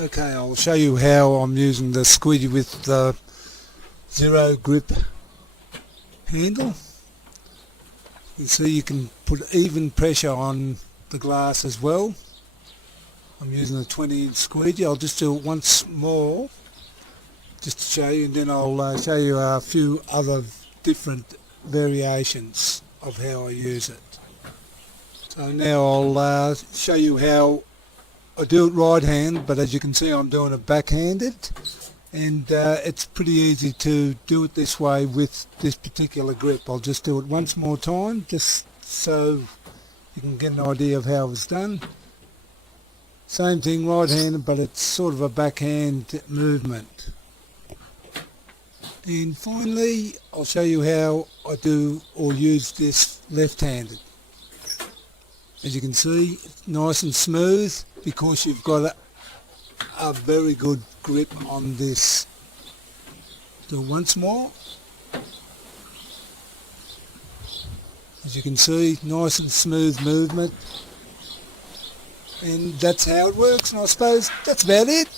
Okay, I'll show you how I'm using the squeegee with the zero grip handle. You see you can put even pressure on the glass as well. I'm using a 20-inch squeegee. I'll just do it once more just to show you, and then I'll show you a few other different variations of how I use it. So now I'll show you how I do it right hand, but as you can see I'm doing it backhanded, and it's pretty easy to do it this way with this particular grip. I'll just do it once more time just so you can get an idea of how it's done. Same thing, right handed, but it's sort of a backhand movement. And finally I'll show you how I do or use this left-handed. As you can see, it's nice and smooth because you've got a very good grip on this. Do it once more. As you can see, nice and smooth movement. And that's how it works, and I suppose that's about it.